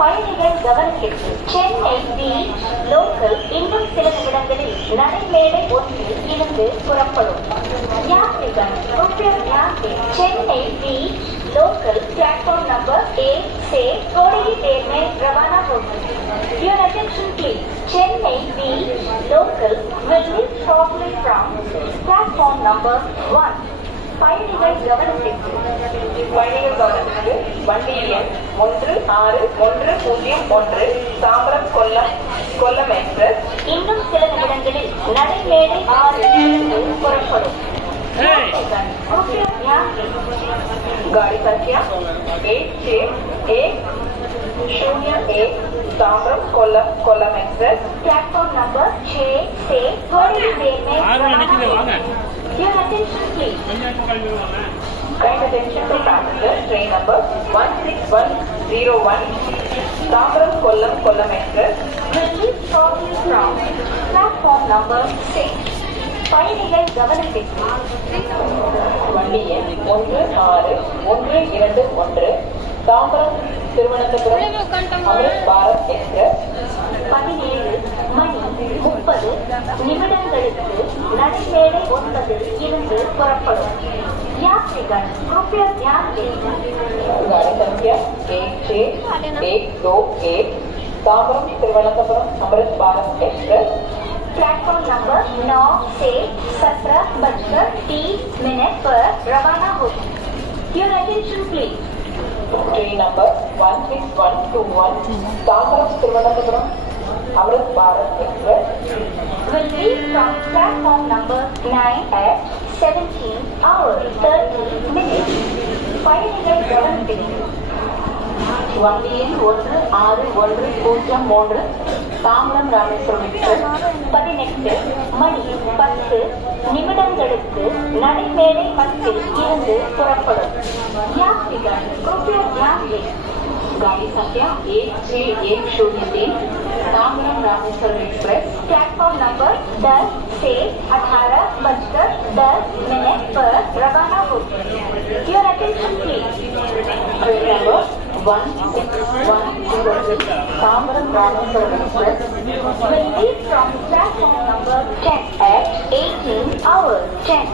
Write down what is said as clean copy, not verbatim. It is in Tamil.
பயணிகள் கவனத்திற்கு சென்னை வி லோக்கல் இன்னும் சில நிமிடங்களில் நடைமேடை ஒன்றில் இருந்து புறப்படும். யாத்ரிகன் சென்னை வி लोकल प्लेटफॉर्म नंबर 1 से थोड़ी ही देर में रवाना होगी. Your attention please. Chennai V local will leave shortly from platform number 1. பயணிகள் கவனத்திற்கு வண்டி எண் 16-101 தாம்பரம் கொல்லம் எக்ஸ்பிரஸ் இன்னும் சில நிமிடங்களில் நடைமேடை 6 இருந்து புறப்படும். गाड़ी संख्या 16101 Tambaram Kollam express platform number 6 से थोड़ी देर में Your attention please. Kind attention to passengers. Train number 16101 Tambaram Kollam express will leave shortly from platform number 6. பயணிகள் கவனத்திற்கு வண்டி எண் 16121 தாம்பரம் திருவனந்தபுரம் அமிர்த் பாரத் எக்ஸ்பிரஸ் 17:30 நிமிடங்களுக்கு நடைமேடை 9 இருந்து புறப்படும். யாத்ரிகன் कृपया ध्यान दें. गाड़ी संख्या 16121 Tambaram Thiruvananthapuram Amrit Bharat express platform number 9 से 17:30 पर रवाना होगी. Your attention please. Train number 16121 Tambaram Thiruvananthapuram Amrit Bharat express will leave from platform number 9 at 17:30. பயணிகள் கவனத்திற்கு வண்டி எண் 16-103 தாம்பரம் ராமேஸ்வரம் எக்ஸ்பிரஸ் 18:10 நிமிடங்களுக்கு நடைமேடை 10 இருந்து புறப்படும். யாத்ரிகன் कृपया ध्यान दें. गाड़ी संख्या 16103 ताम्रम रामेश्वरम एक्सप्रेस प्लेटफॉर्म नंबर 10 से 18:10 पर रवाना होगी. Your attention please. Train number 1610 Tambaram Rameswaram express will leave from platform number 10 at 18:10